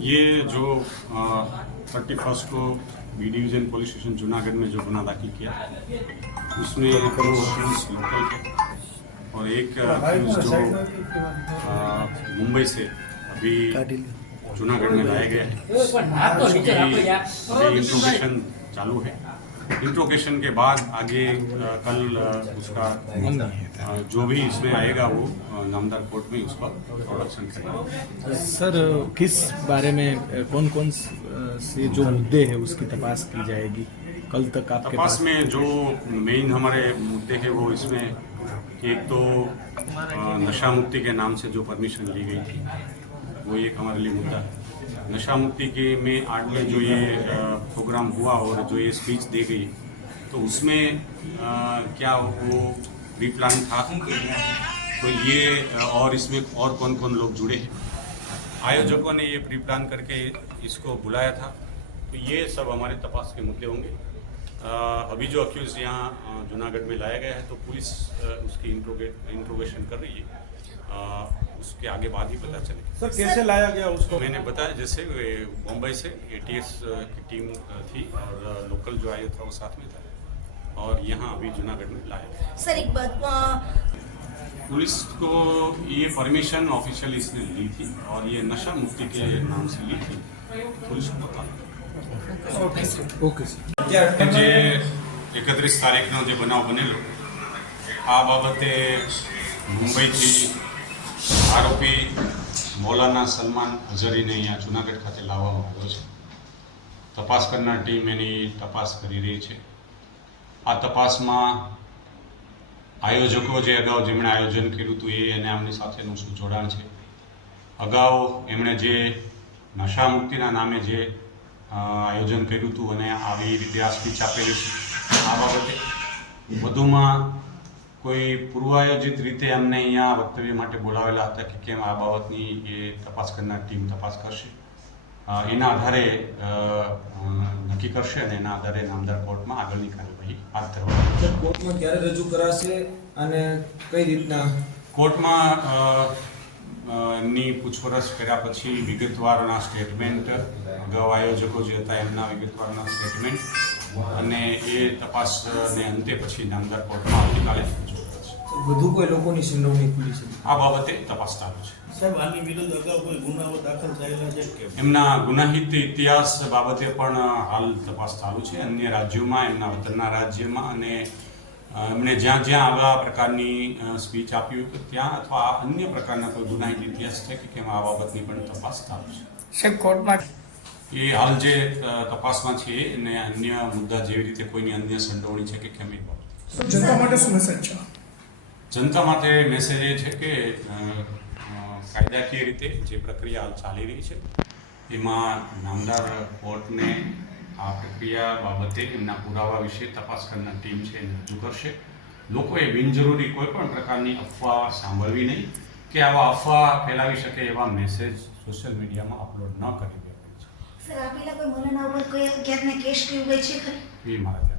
ये जो thirty first को B division police station Junagadh में जो गुना दाखिल किया उसमें अक्यूज लोकल थे और एक जो मुंबई से अभी जूनागढ़ में लाया गया है। उसकी अभी इंट्रोगेशन चालू है इंट्रोगेशन के बाद आगे कल उसका जो भी इसमें आएगा वो नामदार कोर्ट में उसका प्रोडक्शन करेगा। सर किस बारे में कौन कौन से जो मुद्दे हैं उसकी तपास की जाएगी? कल तक आपके तपास पास में जो मेन हमारे मुद्दे हैं वो इसमें एक तो नशा मुक्ति के नाम से जो परमिशन ली गई थी वो एक हमारे लिए मुद्दा है। नशा मुक्ति के में आठ में जो ये प्रोग्राम हुआ और जो ये स्पीच दी गई तो उसमें अ, क्या वो प्री प्लान था? तो ये और इसमें और कौन कौन लोग जुड़े हैं? आयोजकों ने ये प्री प्लान करके इसको बुलाया था। तो ये सब हमारे तपास के मुद्दे होंगे। अभी जो अक्यूज यहाँ जूनागढ़ में लाया गया है तो पुलिस उसकी इंट्रोगेट इंट्रोगेशन कर रही है। उसके आगे बाद ही पता चलेगा सर कैसे लाया गया उसको मैंने बताया जैसे वे मुंबई से एटीएस की टीम अ, थी और अ, लोकल जो आया था वो साथ में था और यहाँ अभी जूनागढ़ में लाया गया सर एक बात अ, पुलिस को ये परमिशन ऑफिशियल इसने ली थी और ये नशा मुक्ति के नाम से ली थी पुलिस को पता ઓકે સર જે એકત્રીસ તારીખનો જે બનાવ બનેલો આ બાબતે મુંબઈથી આરોપી મૌલાના સલમાન અઝરીને અહીંયા જુનાગઢ ખાતે લાવવામાં આવ્યો છે. તપાસ કરનાર ટીમ એની તપાસ કરી રહી છે. આ તપાસમાં આયોજકો જે અગાઉ જેમણે આયોજન કર્યું હતું એ અને આમની સાથેનું શું જોડાણ છે. અગાઉ એમણે જે નશા મુક્તિના નામે જે આયોજન કર્યું હતું અને આવી રીતે આ સ્પીચ આપેલી છે. આ બાબતે વધુમાં કોઈ પૂર્વાયોજિત રીતે અમને અહીંયા વક્તવ્ય માટે બોલાવેલા હતા કે કેમ આ બાબતની એ તપાસ કરનાર ટીમ તપાસ કરશે? એના આધારે નક્કી કરશે અને એના આધારે નામદાર કોર્ટમાં આગળની કાર્યવાહી હાથ ધરવામાં સર કોર્ટમાં ક્યારે રજૂ કરાશે અને કઈ રીતના? કોર્ટમાં અ, પૂછપરછ કર્યા પછી વિગતવારના સ્ટેટમેન્ટ અગાઉ આયોજકો જે હતા એમના વિગતવારના સ્ટેટમેન્ટ અને એ તપાસને અંતે પછી નામદાર કોર્ટમાં આવતીકાલે વધુ કોઈ લોકોની સંડોવણી ખુલી છે? આ બાબતે તપાસ ચાલુ છે. સાહેબ આની વિરુદ્ધ અગાઉ કોઈ ગુનાઓ દાખલ થયેલા છે કે? એમના ગુનાહિત ઇતિહાસ બાબતે પણ હાલ તપાસ ચાલુ છે. અન્ય રાજ્યોમાં એમના વતનના રાજ્યમાં અને એમણે જ્યાં જ્યાં આવા પ્રકારની સ્પીચ આપી હોય ત્યાં અથવા અન્ય પ્રકારના કોઈ ગુનાહિત ઇતિહાસ છે કે કેમ આ બાબતની પણ તપાસ ચાલુ છે? સાહેબ કોર્ટમાં એ હાલ જે તપાસમાં છે અને અન્ય મુદ્દા જેવી રીતે કોઈની અન્ય સંડોવણી છે કે કેમ એ બાબત? જનતા માટે શું મેસેજ છે? જનતા માટે મેસેજ એ છે કે કાયદાકીય રીતે જે પ્રક્રિયા ચાલી રહી છે એમાં નામદાર કોર્ટને આ પ્રક્રિયા બાબતે એમના પુરાવા વિશે તપાસ કરનાર ટીમ છે એને રજૂ કરશે. લોકોએ બિનજરૂરી કોઈ પણ પ્રકારની અફવા સાંભળવી નહીં કે આવા અફવા ફેલાવી શકે એવા મેસેજ સોશિયલ મીડિયામાં અપલોડ ન કરી દેવા સર આ પેલા કોઈ મૌલાના ઉપર કોઈ ક્યાંક ને કેસ કે એવું કંઈ છે એ મારા